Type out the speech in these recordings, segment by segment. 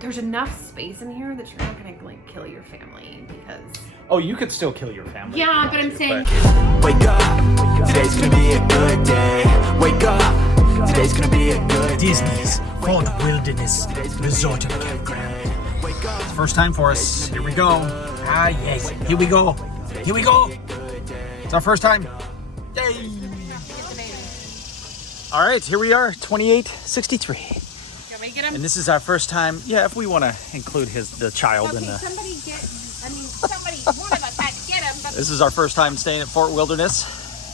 there's enough space in here that you're not gonna like kill your family because. Oh, you could still kill your family. Yeah, but I'm saying. Wake up, today's gonna be a good day. Wake up, today's gonna be a good day. Disney's For Wilderness Resort Campground. First time for us. Here we go. Ah, yes. Here we go. Here we go. It's our first time. Yay! All right, here we are, 2863. You want me to get him? And this is our first time. Yeah, if we want to include the child in the. Somebody, one of us had to get him. But This is our first time staying at Fort Wilderness.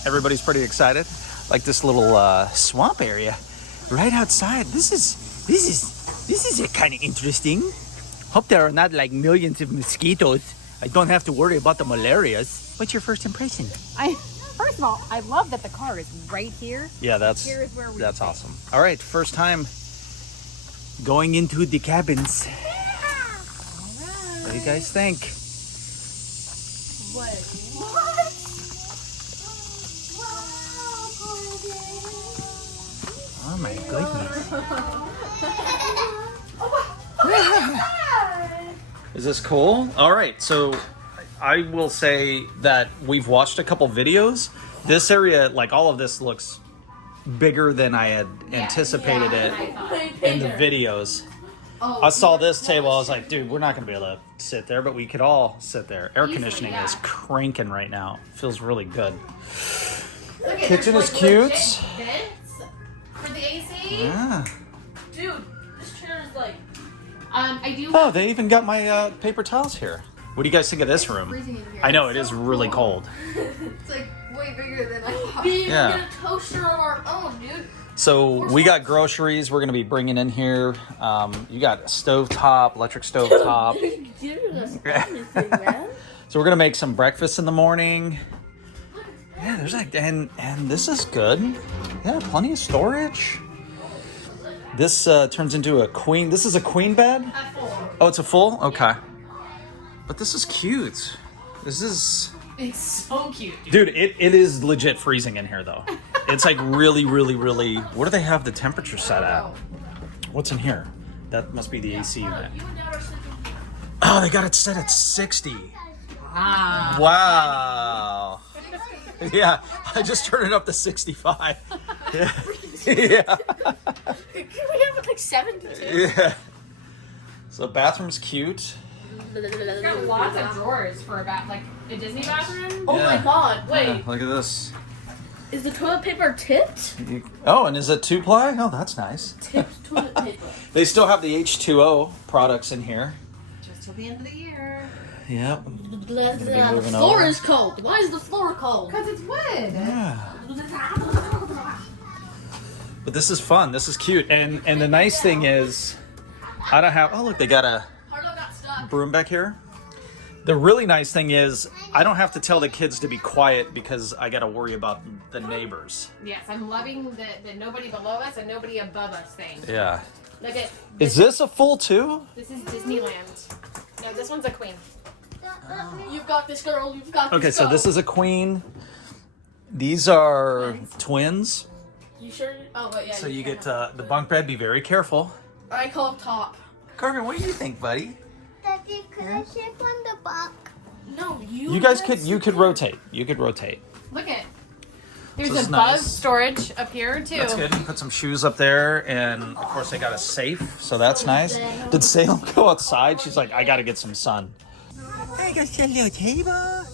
Everybody's pretty excited. Like this little swamp area right outside. This is kind of interesting. Hope there are not like millions of mosquitoes. I don't have to worry about the malarias. What's your first impression? First of all, I love that the car is right here. Yeah, that's Here is where we that's stay. awesome. All right, first time going into the cabins. What do you guys think? What? Oh my goodness. Is this cool? All right, so I will say that we've watched a couple videos. This area, like all of this, looks bigger than I had anticipated it in the videos. I saw this table, I was like, dude, we're not gonna be able to sit there, but we could all sit there. Air conditioning is cranking right now. Feels really good. Kitchen is cute. Vents for the AC. Yeah. Dude, this chair is like. I do. Oh, they even got my paper towels here. What do you guys think of this room? Freezing in here. I know, it is really cold. It's like way bigger than I thought. We Yeah. get a toaster on our own, dude. So we got groceries we're going to be bringing in here. You got a stove top, electric stove top. So we're going to make some breakfast in the morning. Yeah, there's like, and this is good. Yeah, plenty of storage. This turns into a queen. This is a queen bed? Oh, it's a full? Okay. But this is cute. This is... It's so cute. Dude, it is legit freezing in here, though. It's like really, really, really... What do they have the temperature set at? What's in here? That must be the AC unit. Oh, they got it set at 60. Wow. Yeah, I just turned it up to 65. Yeah. Yeah. Can we have it like 72? Yeah. So the bathroom's cute. It's got lots of drawers for like a Disney bathroom. Oh my Yeah. god, wait. Yeah, look at this. Is the toilet paper tipped? Oh, and is it 2-ply? Oh, that's nice. Tipped toilet paper. They still have the H2O products in here. Just till the end of the year. Yep. The moving floor over. is cold. Why is the floor cold? Because it's wood. Yeah. But this is fun. This is cute. And the nice thing is, I don't have... Oh, look, they got a Harlow got stuck. broom back here. The really nice thing is, I don't have to tell the kids to be quiet because I got to worry about the neighbors. Yes, I'm loving the nobody below us and nobody above us thing. Yeah. Look at Is this a full too? this is Disneyland. No, this one's a queen. You've got this, girl. You've got this. Okay, so girl. this is a queen. These are twins. You sure? Oh, but yeah. So you can get have the bunk bed. Be very careful. I call it top. Carmen, what do you think, buddy? Daddy, could I sleep on the back? No, You guys could rotate. You could rotate. Look at. There's This is a buzz nice. storage up here too. That's good. You put some shoes up there, and of course they got a safe, so that's nice. Did Salem go outside? She's like, I got to get some sun. Hey, got your little table.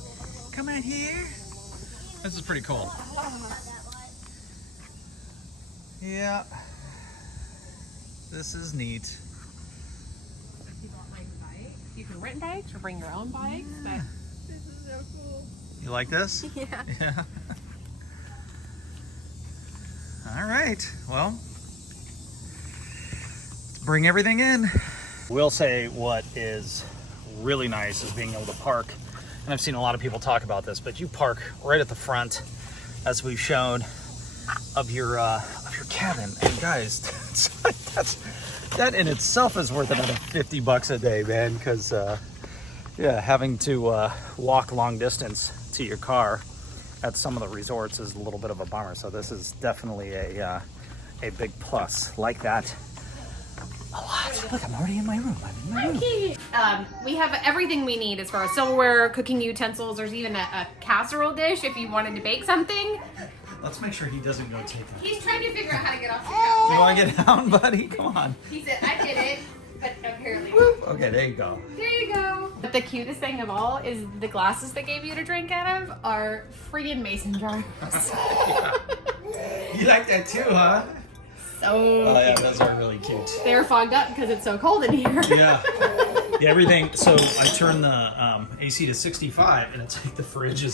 Come on here. This is pretty cool. Yeah. This is neat. You want my bike? You can rent bikes or bring your own bikes. But You like this? Yeah. Yeah. All right. Well, let's bring everything in. We'll say what is really nice is being able to park, and I've seen a lot of people talk about this, but you park right at the front, as we've shown, of your cabin. And guys, that in itself is worth another $50 a day, man. Because yeah, having to walk long distance to your car at some of the resorts is a little bit of a bummer. So this is definitely a big plus. Like that a lot. Look, I'm already in my room. I'm in my room. We have everything we need as far as silverware, cooking utensils. There's even a casserole dish if you wanted to bake something. Let's make sure he doesn't go take that. He's trying to figure out how to get off the couch. You want to get down, buddy? Come on. He said, I did it, but apparently Okay, there you go. There you go. But the cutest thing of all is the glasses they gave you to drink out of are friggin' mason jars. You like that too, huh? So Oh yeah, those are really cute. they're fogged up because it's so cold in here. Yeah. Yeah, everything. So I turned the AC to 65, and it's like the fridge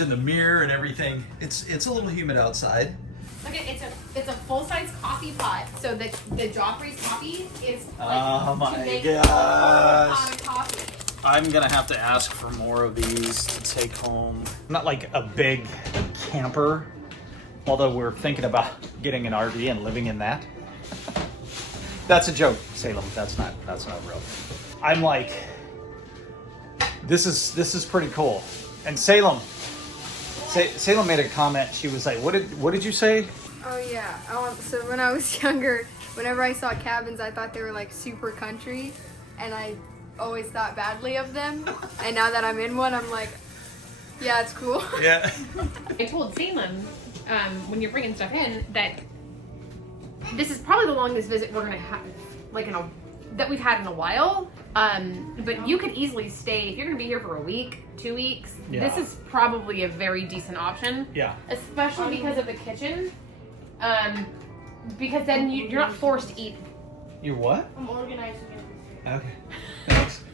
and the mirror and everything. It's a little humid outside. Look at it's a full size coffee pot. So the Joffrey's coffee is like Oh to my make gosh. a pot of coffee. I'm gonna have to ask for more of these to take home. I'm not like a big camper, although we're thinking about getting an RV and living in that. That's a joke, Salem. That's not real. I'm like, this is pretty cool. And Salem made a comment. She was like, "What did you say?" Oh yeah. So when I was younger, whenever I saw cabins, I thought they were like super country, and I always thought badly of them. And now that I'm in one, I'm like, yeah, it's cool. Yeah. I told Salem when you're bringing stuff in that this is probably the longest visit we're gonna have, like that we've had in a while. But you could easily stay if you're gonna be here for a week, 2 weeks. Yeah. This is probably a very decent option. Yeah. Especially because of the kitchen. Because then you're not forced to eat. You what? I'm organizing it. Okay.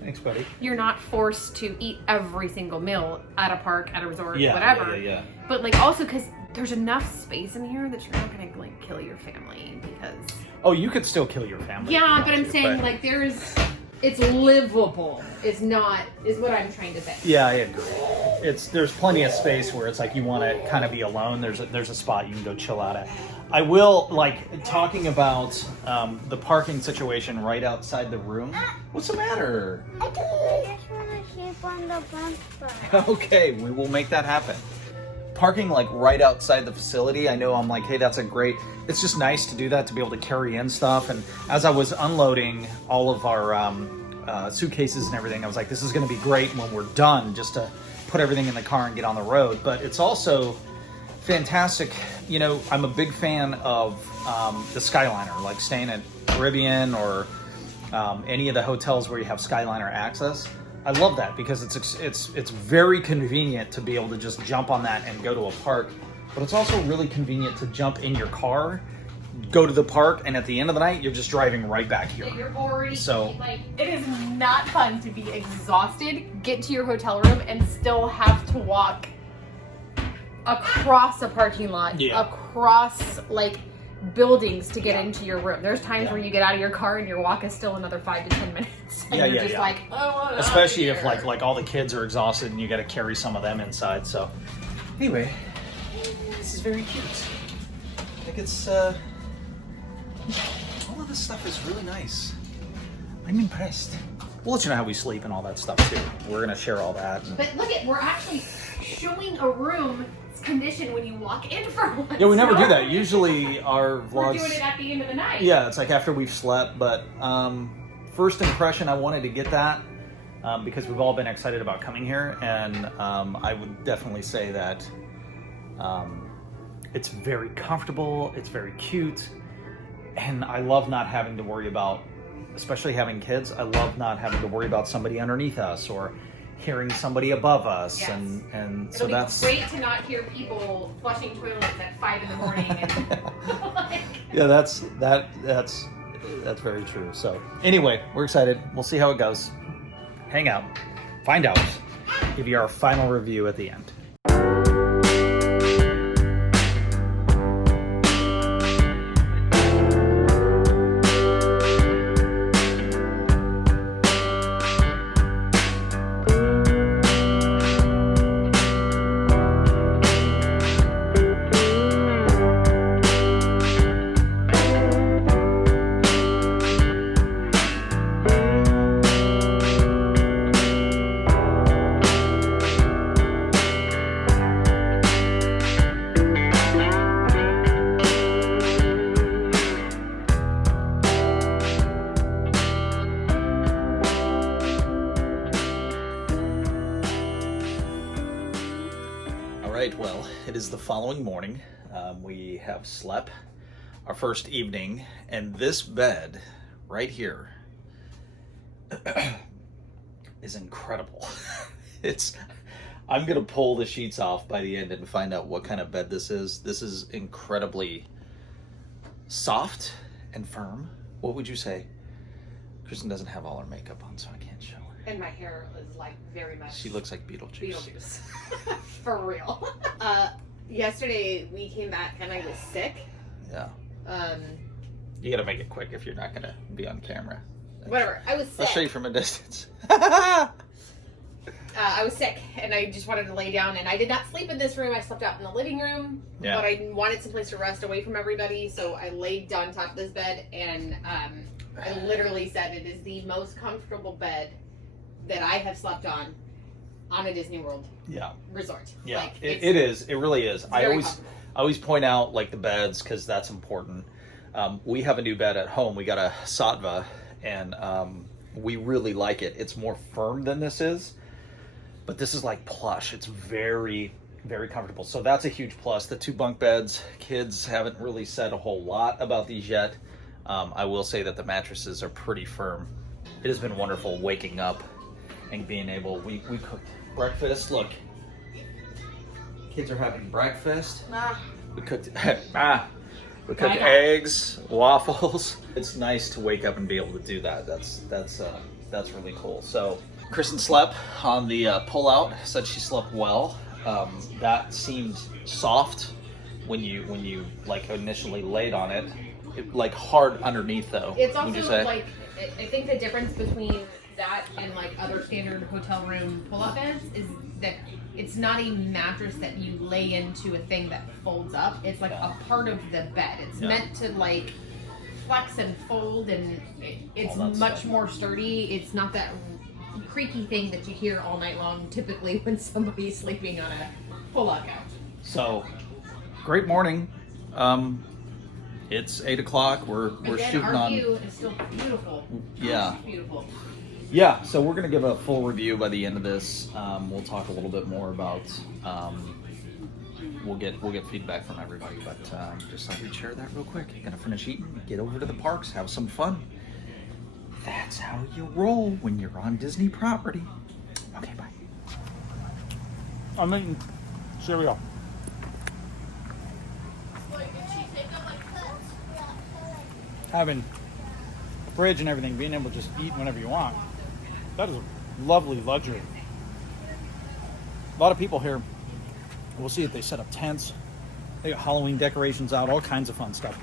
Thanks, buddy. You're not forced to eat every single meal at a park, at a resort, Yeah, whatever. yeah. But like also because there's enough space in here that you're not gonna like kill your family because. Oh, you could still kill your family. Yeah, but I'm saying like it's livable. Is what I'm trying to say. Yeah, I agree. There's plenty of space where it's like you want to kind of be alone. There's a spot you can go chill out at. I will like talking about the parking situation right outside the room. What's the matter? I just want to sleep on the bumper. Okay, we will make that happen. Parking like right outside the facility, I know I'm like, hey, that's a great, it's just nice to do that, to be able to carry in stuff. And as I was unloading all of our suitcases and everything, I was like, this is going to be great when we're done, just to put everything in the car and get on the road. But it's also fantastic. You know, I'm a big fan of the Skyliner, like staying at Caribbean or any of the hotels where you have Skyliner access. I love that because it's very convenient to be able to just jump on that and go to a park, but it's also really convenient to jump in your car, go to the park, and at the end of the night, you're just driving right back here. You're already So- like it is not fun to be exhausted, get to your hotel room, and still have to walk across a parking lot, across like buildings to get into your room. There's times where you get out of your car and your walk is still another 5 to 10 minutes. And you're just like, oh, Especially if like all the kids are exhausted and you got to carry some of them inside. So anyway, this is very cute. I think it's all of this stuff is really nice. I'm impressed. We'll let you know how we sleep and all that stuff too. We're gonna share all that. But look at, we're actually showing a room's condition when you walk in for once. Yeah, we never do that. Usually our vlogs. We're doing it at the end of the night. Yeah, it's like after we've slept. But first impression, I wanted to get that because we've all been excited about coming here, and I would definitely say that it's very comfortable. It's very cute, and I love not having to worry about, especially having kids. I love not having to worry about somebody underneath us or hearing somebody above us. Yes. And It'll so be that's great to not hear people flushing toilets at 5 in the morning. And, like, yeah, that's very true. So anyway, we're excited. We'll see how it goes. Hang out, find out, give you our final review at the end. right, well, it is the following morning. We have slept our first evening, and this bed right here is incredible. I'm gonna pull the sheets off by the end and find out what kind of bed this is. This is incredibly soft and firm. What would you say? Kristen doesn't have all her makeup on, so I can't show her. And my hair is like very much. She looks like Beetlejuice. For real. Yesterday we came back and I was sick. Yeah. You gotta make it quick if you're not gonna be on camera. Whatever. I was sick. I'll show you from a distance. I was sick and I just wanted to lay down, and I did not sleep in this room. I slept out in the living room, Yeah. but I wanted some place to rest away from everybody, so I laid on top of this bed, and I literally said it is the most comfortable bed that I have slept on a Disney World resort. Yeah, Like, it is. It really is. I very always point out like the beds because that's important. We have a new bed at home. We got a Sattva, and we really like it. It's more firm than this is, but this is like plush. It's very, very comfortable. So that's a huge plus. The 2 bunk beds, kids haven't really said a whole lot about these yet. I will say that the mattresses are pretty firm. It has been wonderful waking up and being able, we cooked breakfast. Look, kids are having breakfast. We cooked, we cooked eggs, waffles. It's nice to wake up and be able to do that. That's really cool. So Kristen slept on the pull-out. Said she slept well. That seemed soft when you like initially laid on it. Like hard underneath though. It's would you also say? like, I think the difference between that and like other standard hotel room pull-up beds is that it's not a mattress that you lay into a thing that folds up. It's like a part of the bed. It's meant to like flex and fold, and it's much more sturdy. It's not that creaky thing that you hear all night long typically when somebody's sleeping on a pull-out couch. So, great morning. It's 8 o'clock. We're shooting our on. view is still beautiful. Yeah. It's beautiful. Yeah. So we're gonna give a full review by the end of this. We'll talk a little bit more about. We'll get feedback from everybody, but just thought we'd share that real quick. Gonna finish eating, get over to the parks, have some fun. That's how you roll when you're on Disney property. Okay, bye. I'm eating cereal. Having a fridge and everything, being able to just eat whenever you want, that is a lovely luxury. A lot of people here, we'll see if they set up tents. They got Halloween decorations out, all kinds of fun stuff.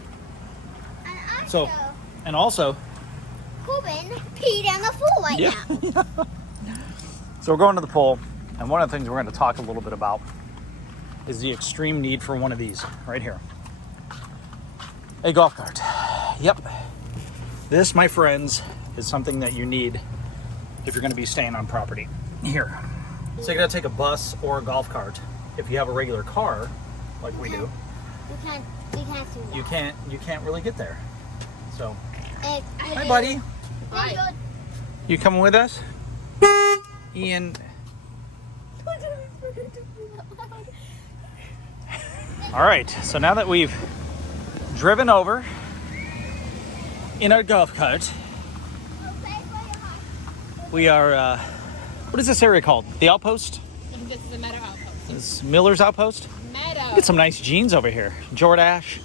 And also, Corbin peed on the floor right now. So we're going to the pool, and one of the things we're going to talk a little bit about is the extreme need for one of these right here. A golf cart. Yep. This, my friends, is something that you need if you're going to be staying on property. Here. So you're going to take a bus or a golf cart. If you have a regular car, like we do, You can't do that. you can't really get there. So, Hi, hi buddy. Hi. You coming with us? Ian. All right, so now that we've driven over in our golf cart, we are, what is this area called? The Outpost? This is a Meadow Outpost. This is Miller's Outpost? Meadow. Get some nice jeans over here. Jordache.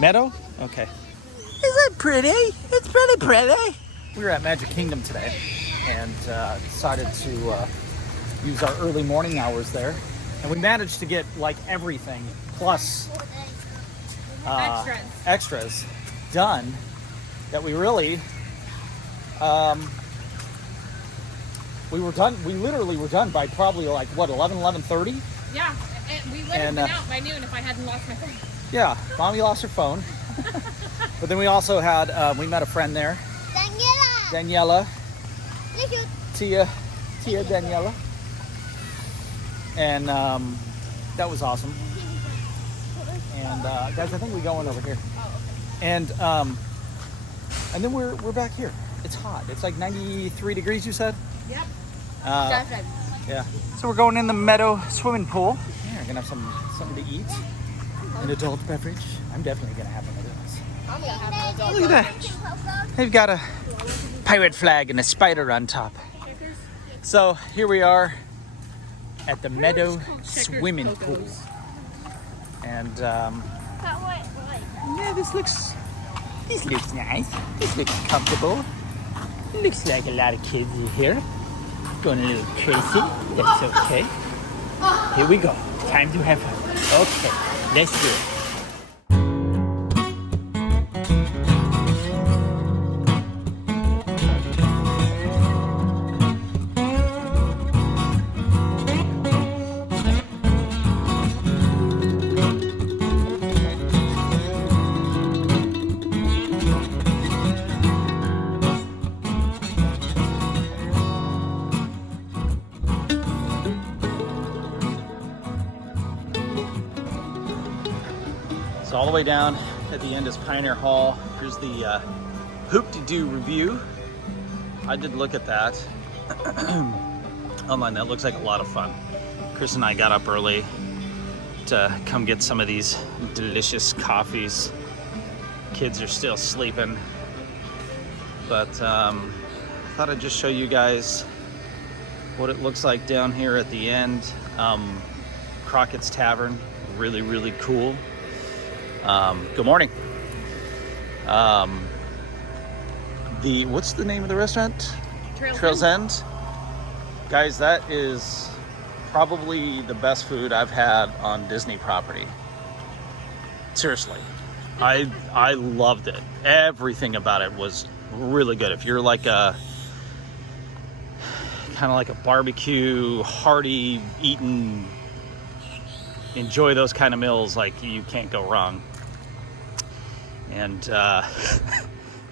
Meadow? Okay. Is it pretty? It's pretty pretty. We were at Magic Kingdom today and decided to use our early morning hours there. And we managed to get like everything plus extras done that we really we literally were done by probably like what, 11:30. Yeah, and we would have been out by noon if I hadn't lost my phone. Yeah, Mommy lost her phone. But then we also had we met a friend there, Daniela. Tia Daniela. And that was awesome. And guys, I think we go in over here. And then we're back here. It's hot. It's like 93 degrees, you said? Yep. Yeah. So we're going in the Meadow swimming pool. We're gonna have something to eat. An adult beverage. I'm definitely gonna have one of those. I'm gonna have an adult Look at that. They've got a pirate flag and a spider on top. So here we are at the Meadow Swimming Pool. And yeah, this looks nice. This looks comfortable. Looks like a lot of kids are here. Going a little crazy. That's okay. Here we go. Time to have fun. Okay, let's do it. So all the way down at the end is Pioneer Hall. Here's the Hoop-de-Doo review. I did look at that. Oh man, that looks like a lot of fun. Chris and I got up early to come get some of these delicious coffees. Kids are still sleeping, but I thought I'd just show you guys what it looks like down here at the end. Crockett's Tavern, really, really cool. Good morning. What's the name of the restaurant? Trails End. Guys, that is probably the best food I've had on Disney property. Seriously. I loved it. Everything about it was really good. If you're like kind of like a barbecue, hearty, eating, enjoy those kind of meals, like you can't go wrong. And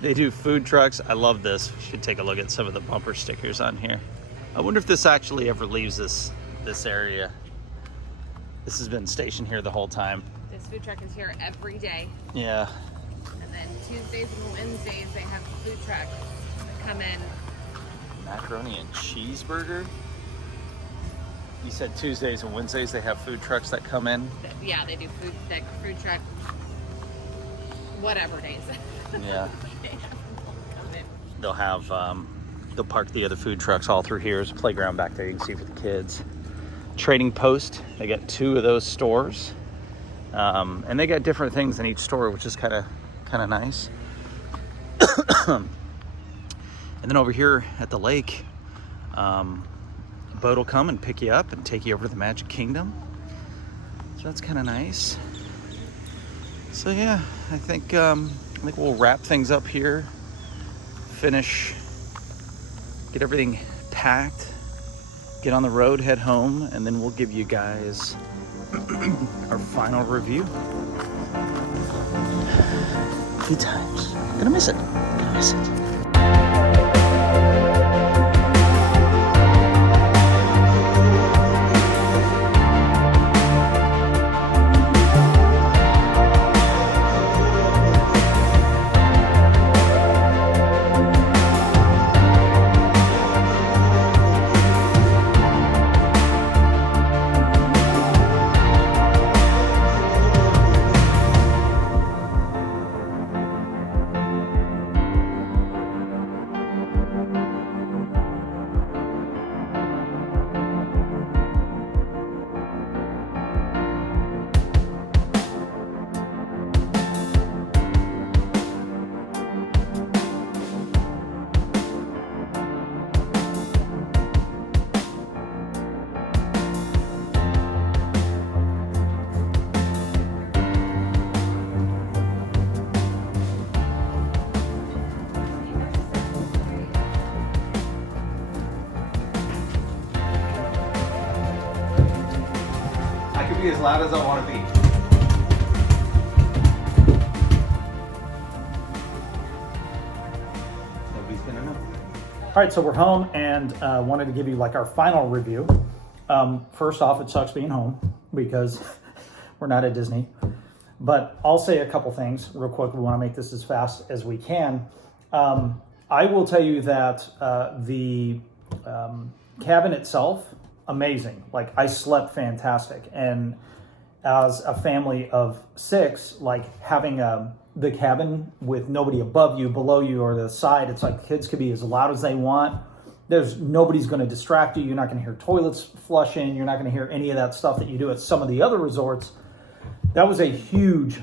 they do food trucks. I love this. We should take a look at some of the bumper stickers on here. I wonder if this actually ever leaves this area. This has been stationed here the whole time. This food truck is here every day. Yeah. And then Tuesdays and Wednesdays they have food trucks that come in. Macaroni and cheeseburger. You said Tuesdays and Wednesdays they have food trucks that come in? Yeah, they do food truck whatever days. Yeah. They'll have, they'll park the other food trucks all through here. There's a playground back there you can see for the kids. Trading Post, they got 2 of those stores. And they got different things in each store, which is kind of nice. And then over here at the lake, a boat will come and pick you up and take you over to the Magic Kingdom. So that's kind of nice. So yeah, I think we'll wrap things up here, finish, get everything packed, get on the road, head home, and then we'll give you guys our final review. Good times. Gonna miss it. Gonna miss it. As loud as I want to be. Nobody's gonna know. All right, so we're home and wanted to give you like our final review. First off, it sucks being home because we're not at Disney. But I'll say a couple things real quick. We want to make this as fast as we can. I will tell you that the cabin itself amazing. Like, I slept fantastic. And as a family of 6, like having the cabin with nobody above you, below you, or the side, it's like kids could be as loud as they want. Nobody's going to distract you. You're not going to hear toilets flushing. You're not going to hear any of that stuff that you do at some of the other resorts. That was a huge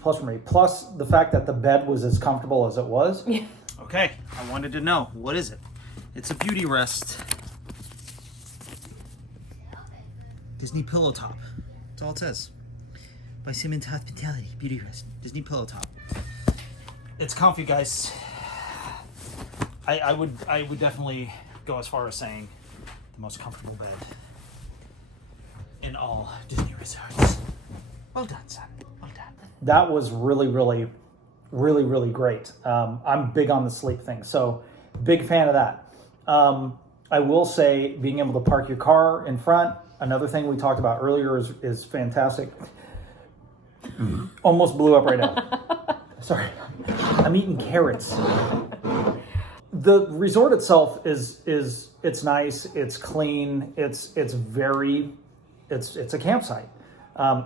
plus for me. Plus the fact that the bed was as comfortable as it was. Yeah. Okay, I wanted to know, what is it? It's a beauty rest. Disney Pillow Top. That's all it says. By Simmons Hospitality, beauty rest. Disney Pillow Top. It's comfy, guys. I would definitely go as far as saying the most comfortable bed in all Disney resorts. Well done, son. Well done. That was really great. I'm big on the sleep thing, so big fan of that. I will say, being able to park your car in front, another thing we talked about earlier, is fantastic. Almost blew up right now. Sorry, I'm eating carrots. The resort itself is it's nice, it's clean, it's a campsite.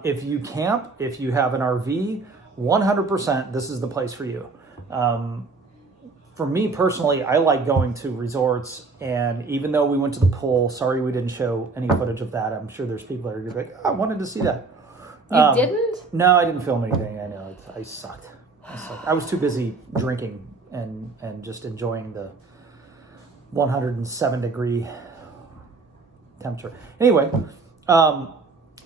If you camp, if you have an RV, 100% this is the place for you. For me personally, I like going to resorts, and even though we went to the pool, sorry we didn't show any footage of that. I'm sure there's people that are gonna be like, I wanted to see that. You didn't? No, I didn't film anything. I know, I sucked. I was too busy drinking and just enjoying the 107 degree temperature. Anyway,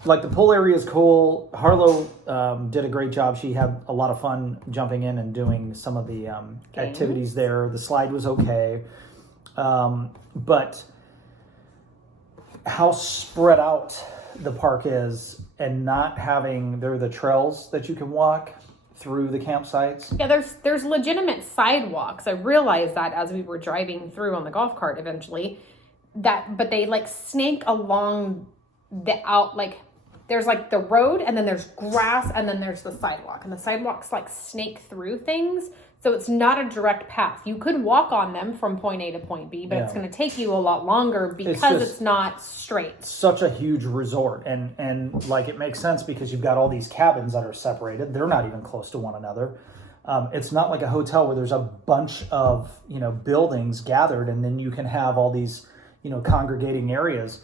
like, the pool area is cool. Harlow did a great job. She had a lot of fun jumping in and doing some of the activities there. The slide was okay. But how spread out the park is, and not having, there are the trails that you can walk through the campsites. Yeah, there's legitimate sidewalks. I realized that as we were driving through on the golf cart eventually. But they like snake along there's like the road, and then there's grass, and then there's the sidewalk. And the sidewalks like snake through things. So it's not a direct path. You could walk on them from point A to point B, but it's going to take you a lot longer because it's not straight. Such a huge resort. And like, it makes sense because you've got all these cabins that are separated. They're not even close to one another. It's not like a hotel where there's a bunch of, buildings gathered, and then you can have all these, congregating areas.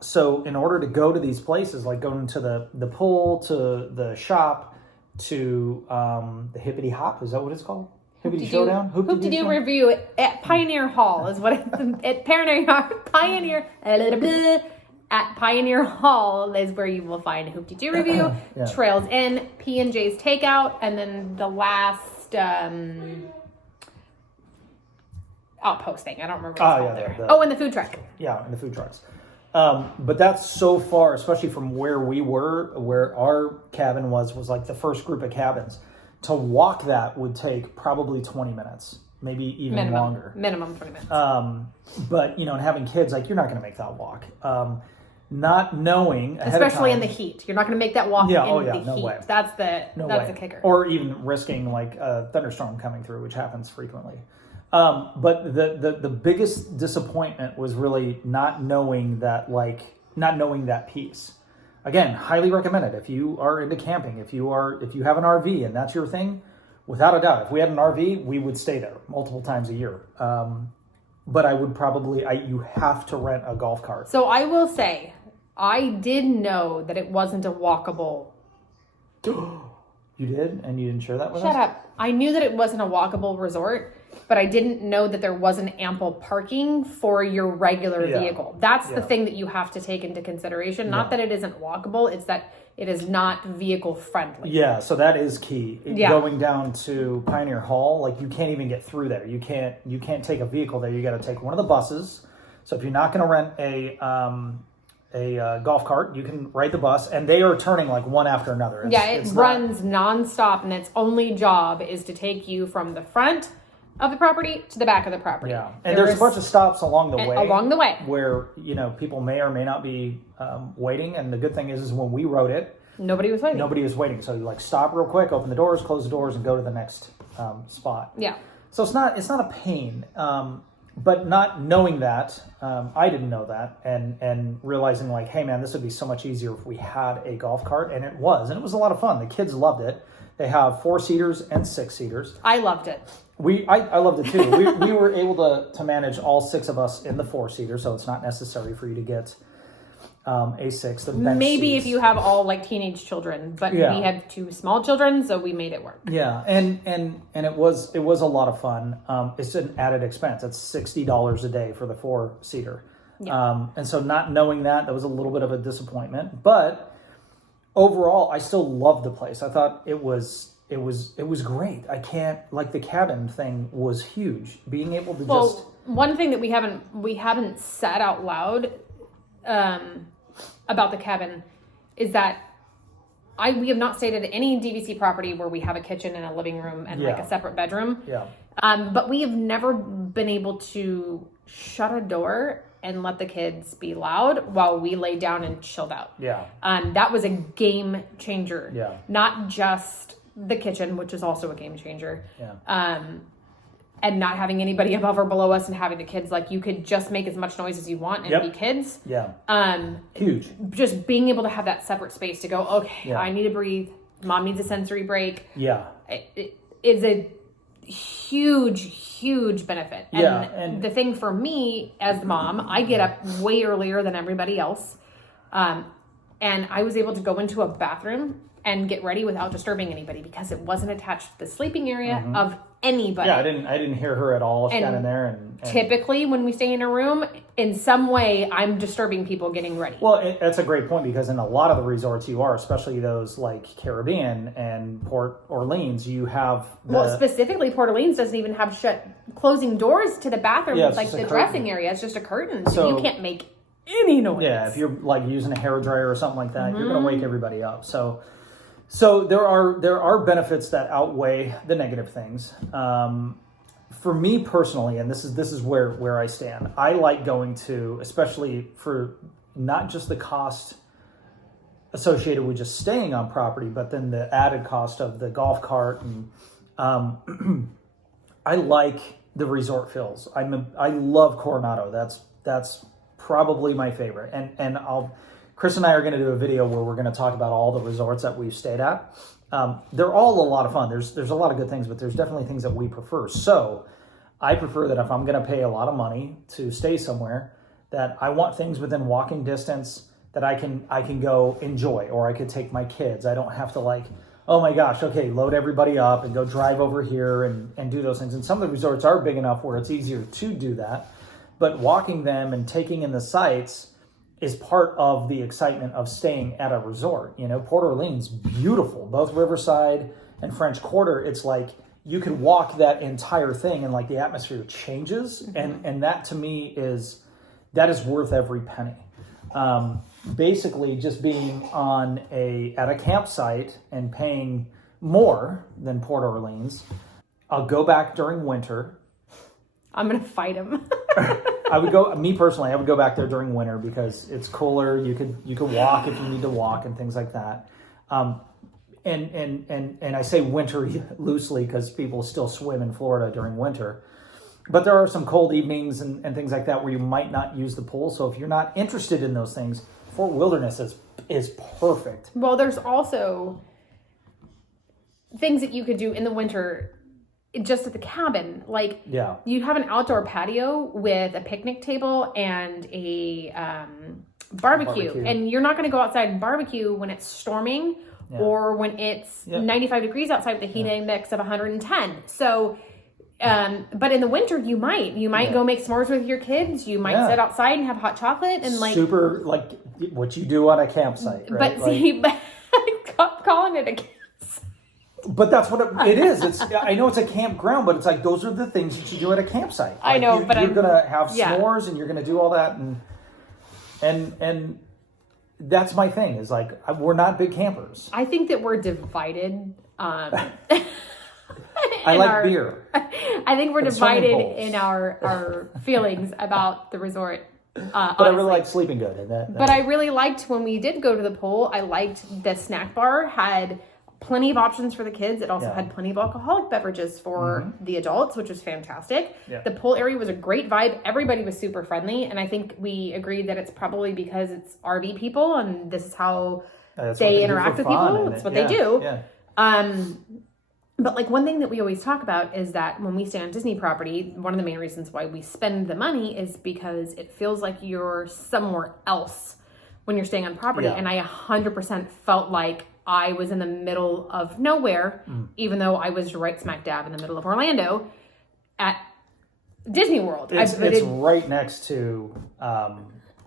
So in order to go to these places, like going to the pool, to the shop, to the Hippity Hop, is that what it's called? Hippity Showdown? Hoop-de-doo review at Pioneer Hall is what it's at Pioneer Hall is where you will find Hoop-de-doo review, Trails Inn, P&J's Takeout, and then the last outposting. I don't remember what it's called there. And the food truck. Yeah, and the food trucks. But that's so far, especially from where we were, where our cabin was like the first group of cabins. To walk that would take probably 20 minutes, maybe even longer. Minimum 20 minutes. But, and having kids, like, you're not going to make that walk. Not knowing ahead especially of time, in the heat. You're not going to make that walk in the heat. Way. That's the kicker. Or even risking like a thunderstorm coming through, which happens frequently. But the biggest disappointment was really not knowing that piece. Again, highly recommend it if you are into camping. If you have an RV and that's your thing, without a doubt. If we had an RV, we would stay there multiple times a year. But I would you have to rent a golf cart. So I will say, I did know that it wasn't a walkable. You did, and you didn't share that with us? Shut up. I knew that it wasn't a walkable resort, but I didn't know that there wasn't ample parking for your regular vehicle. That's the thing that you have to take into consideration. Not that it isn't walkable, it's that it is not vehicle friendly. Yeah, so that is key. Going down to Pioneer Hall, like, you can't even get through there. You can't take a vehicle there. You got to take one of the buses. So if you're not going to rent a golf cart, you can ride the bus, and they are turning like one after another. It runs nonstop, and its only job is to take you from the front of the property to the back of the property. Yeah, and there's a bunch of stops along the way. Where, people may or may not be waiting, and the good thing is when we rode it, nobody was waiting. So you like stop real quick, open the doors, close the doors, and go to the next spot. Yeah. So it's not a pain. but not knowing that, I didn't know that, and realizing like, hey man, this would be so much easier if we had a golf cart, and it was a lot of fun. The kids loved it. They have 4-seaters and 6-seaters. I loved it. I loved it too. We were able to manage all 6 of us in the 4-seater, so it's not necessary for you to get a 6. The bench Maybe seats. if you have all like teenage children, but Yeah. we had 2 small children, so we made it work. Yeah, and it was a lot of fun. It's an added expense. It's $60 a day for the 4-seater. Yeah. And so not knowing that was a little bit of a disappointment. But overall, I still loved the place. I thought it was great. I can't, like, the cabin thing was huge. Being able to just one thing that we haven't said out loud about the cabin is that we have not stayed at any DVC property where we have a kitchen and a living room and like Yeah. a separate bedroom. Yeah. But we have never been able to shut a door and let the kids be loud while we lay down and chilled out. Yeah. That was a game changer. Yeah. Not just the kitchen, which is also a game changer. Yeah. And not having anybody above or below us and having the kids, like, you could just make as much noise as you want and Yep. be kids. Yeah. Huge. Just being able to have that separate space to go, okay, Yeah. I need to breathe. Mom needs a sensory break. Yeah. It is a huge benefit. And, Yeah, and- the thing for me as the mom, I get up way earlier than everybody else. And I was able to go into a bathroom and get ready without disturbing anybody because it wasn't attached to the sleeping area of anybody. Yeah, I didn't hear her at all. She got And in there and typically when we stay in a room, in some way, I'm disturbing people getting ready. Well, that's a great point because in a lot of the resorts you are, especially those like Caribbean and Port Orleans, you have Specifically, Port Orleans doesn't even have closing doors to the bathroom, Yeah, it's like just the a dressing curtain. area. It's just a curtain, so So- you can't make any noise. Yeah, if you're like using a hairdryer or something like that, you're going to wake everybody up. So there are benefits that outweigh the negative things. For me personally, and this is where I stand. I like going to, especially for not just the cost associated with just staying on property, but then the added cost of the golf cart and I like the resort feels. I love Coronado. That's probably my favorite. And Chris and I are going to do a video where we're going to talk about all the resorts that we've stayed at. They're all a lot of fun. There's a lot of good things, but there's definitely things that we prefer. So I prefer that if I'm going to pay a lot of money to stay somewhere, that I want things within walking distance that I can go enjoy, or I could take my kids. I don't have to like, oh my gosh, okay, load everybody up and go drive over here and do those things. And some of the resorts are big enough where it's easier to do that. But walking them and taking in the sights is part of the excitement of staying at a resort. You know, Port Orleans, beautiful. Both Riverside and French Quarter, it's like you could walk that entire thing and like the atmosphere changes. And that to me is worth every penny. Basically just being at a campsite and paying more than Port Orleans. I'll go back during winter. I'm gonna fight him. I would go back there during winter because it's cooler. You could walk if you need to walk and things like that. And I say winter loosely because people still swim in Florida during winter. But there are some cold evenings and things like that where you might not use the pool. So if you're not interested in those things, Fort Wilderness is perfect. Well, there's also things that you could do in the winter just at the cabin. Like, Yeah. you have an outdoor patio with a picnic table and a barbecue. And you're not going to go outside and barbecue when it's storming or when it's 95 degrees outside with a heat index of 110. So, but in the winter, you might go make s'mores with your kids. You might sit outside and have hot chocolate and like super like what you do on a campsite, right? But see, stop calling it a campsite. But that's what it is. I know it's a campground, but it's like those are the things you should do at a campsite. Like, I know, but you're gonna have yeah. s'mores and you're gonna do all that, and that's my thing. Is like we're not big campers. I think that we're divided. I like beer. I think we're And swimming divided pools. in our feelings about the resort. But I really like sleeping good, and But I really liked when we did go to the pool. I liked the snack bar had plenty of options for the kids. It also Yeah. had plenty of alcoholic beverages for the adults, which was fantastic. Yeah. The pool area was a great vibe. Everybody was super friendly. And I think we agreed that it's probably because it's RV people and this is how That's what they do interact for with people. fun, and It's what they do. Yeah. But like one thing that we always talk about is that when we stay on Disney property, one of the main reasons why we spend the money is because it feels like you're somewhere else when you're staying on property. Yeah. And I 100% felt like I was in the middle of nowhere, even though I was right smack dab in the middle of Orlando at Disney World. It's right next to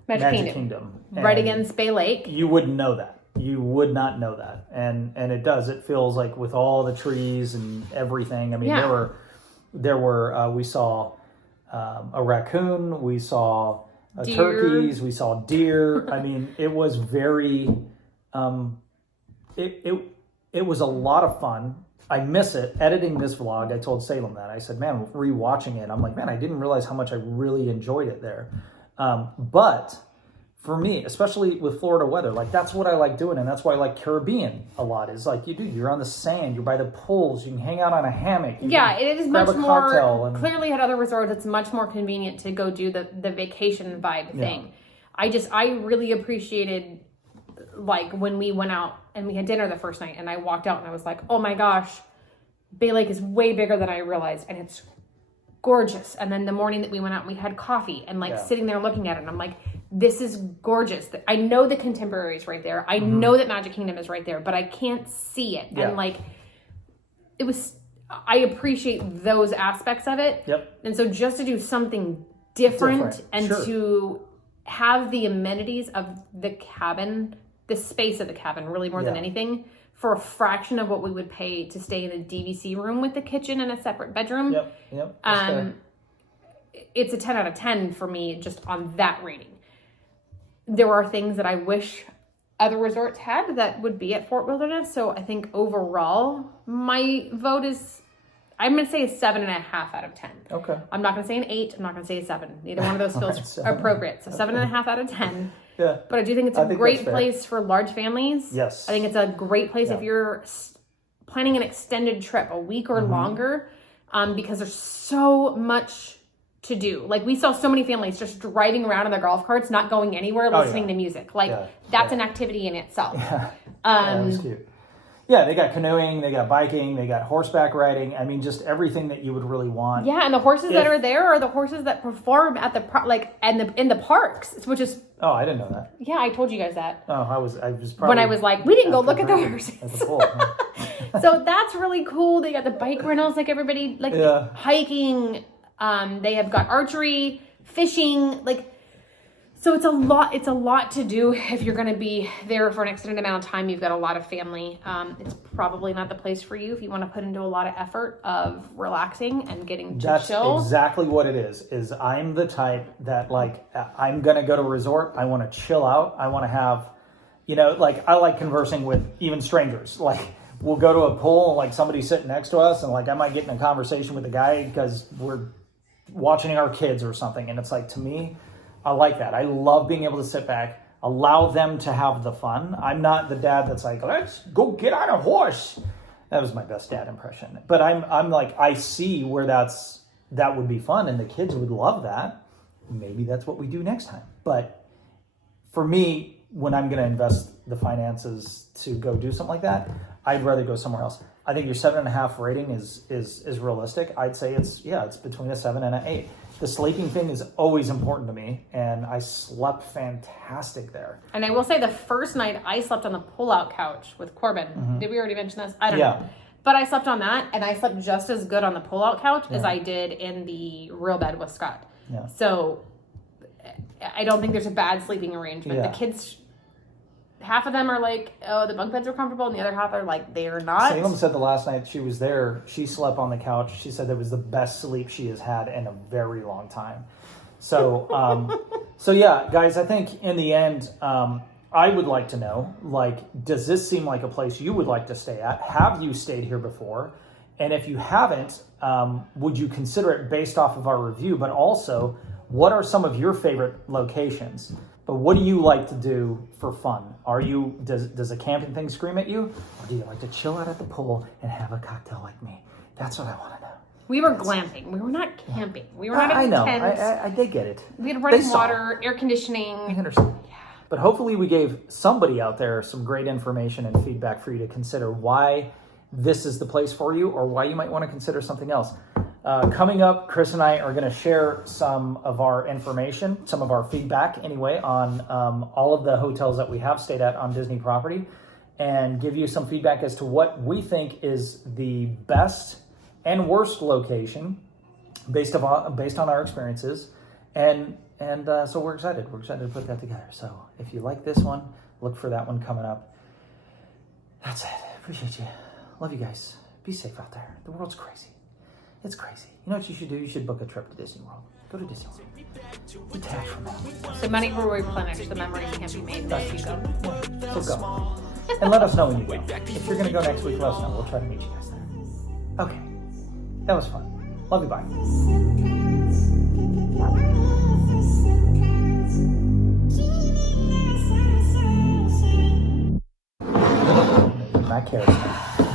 Magic Kingdom. Right And against Bay Lake. You wouldn't know that. You would not know that. And it does. It feels like with all the trees and everything. I mean, Yeah. there were we saw a raccoon, we saw Deer. turkeys, we saw deer. I mean, it was very it was a lot of fun. I miss it. Editing this vlog, I told Salem that. I said, man, rewatching it, I'm like, man, I didn't realize how much I really enjoyed it there. But for me, especially with Florida weather, like that's what I like doing. And that's why I like Caribbean a lot is like you're on the sand, you're by the pools, you can hang out on a hammock. Yeah, it is grab much a cocktail more, and- clearly at other resorts, it's much more convenient to go do the vacation vibe thing. I really appreciated like when we went out and we had dinner the first night and I walked out and I was like, oh my gosh, Bay Lake is way bigger than I realized and it's gorgeous. And then the morning that we went out, we had coffee and like sitting there looking at it and I'm like, this is gorgeous. I know the Contemporary is right there. I know that Magic Kingdom is right there, but I can't see it. Yeah. And like, I appreciate those aspects of it. Yep. And so just to do something different and sure. to have the amenities of the cabin, the space of the cabin, really more than Yeah. anything, for a fraction of what we would pay to stay in a DVC room with the kitchen and a separate bedroom. Yep. That's fair. It's a 10 out of 10 for me just on that rating. There are things that I wish other resorts had that would be at Fort Wilderness. So I think overall, my vote is, I'm going to say a 7.5 out of 10. Okay. I'm not going to say an 8. I'm not going to say a 7. Neither one of those feels Seven. appropriate. So 7.5 out of 10. Yeah. But I do think it's I a think great that's fair. place for large families. Yes. I think it's a great place Yeah. if you're planning an extended trip, a week or Mm-hmm. longer, because there's so much to do. Like we saw so many families just driving around in their golf carts, not going anywhere, listening to music. Like that's an activity in itself. That was cute. Yeah, they got canoeing, they got biking, they got horseback riding. I mean, just everything that you would really want. Yeah, and the horses that are there are the horses that perform at the in the parks, which is Oh, I didn't know that. yeah, I told you guys that. Oh, I was probably When I was like, we didn't go after look at the drinking horses. at the pool. Huh? So that's really cool. They got the bike rentals, like everybody, like Yeah. hiking. They have got archery, fishing, like. So it's a lot to do if you're going to be there for an extended amount of time. You've got a lot of family. It's probably not the place for you if you want to put into a lot of effort of relaxing and getting to That's chill. exactly what it is I'm the type that like I'm gonna go to a resort, I want to chill out, I want to have, like I like conversing with even strangers. Like we'll go to a pool and like somebody's sitting next to us and like I might get in a conversation with the guy because we're watching our kids or something, and it's like, to me, I like that. I love being able to sit back, allow them to have the fun. I'm not the dad that's like, let's go get on a horse. That was my best dad impression. But I'm like, I see where that would be fun and the kids would love that. Maybe that's what we do next time. But for me, when I'm going to invest the finances to go do something like that, I'd rather go somewhere else. I think your 7.5 rating is realistic. I'd say it's between a 7 and an 8. The sleeping thing is always important to me, and I slept fantastic there. And I will say the first night I slept on the pull-out couch with Corbin. Did we already mention this? I don't know. But I slept on that, and I slept just as good on the pull-out couch as I did in the real bed with Scott. Yeah. So I don't think there's a bad sleeping arrangement. Yeah. The kids, half of them are like, oh, the bunk beds are comfortable, and the other half are like, they are not. Salem said the last night she was there, she slept on the couch. She said it was the best sleep she has had in a very long time. So, so yeah, guys, I think in the end, I would like to know, like, does this seem like a place you would like to stay at? Have you stayed here before? And if you haven't, would you consider it based off of our review? But also, what are some of your favorite locations? what do you like to do for fun? Does a camping thing scream at you? Or do you like to chill out at the pool and have a cocktail like me? That's what I want to know. We were glamping. We were not camping. We were not in I know. tents. I did get it. We had running They saw. water, air I conditioning. understand. But hopefully we gave somebody out there some great information and feedback for you to consider why this is the place for you or why you might want to consider something else. Coming up, Chris and I are going to share some of our information, some of our feedback anyway, on all of the hotels that we have stayed at on Disney property and give you some feedback as to what we think is the best and worst location based on our experiences. And so we're excited. We're excited to put that together. So if you like this one, look for that one coming up. That's it. Appreciate you. Love you guys. Be safe out there. The world's crazy. It's crazy. You know what you should do? You should book a trip to Disney World. Go to Disney World. Detach from that. So money will replenish. The memories can't be made unless you go. So go. And let us know when you go. If you're going to go next week, let us know. We'll try to meet you guys there. Okay. That was fun. Love you. Bye. Not carrots.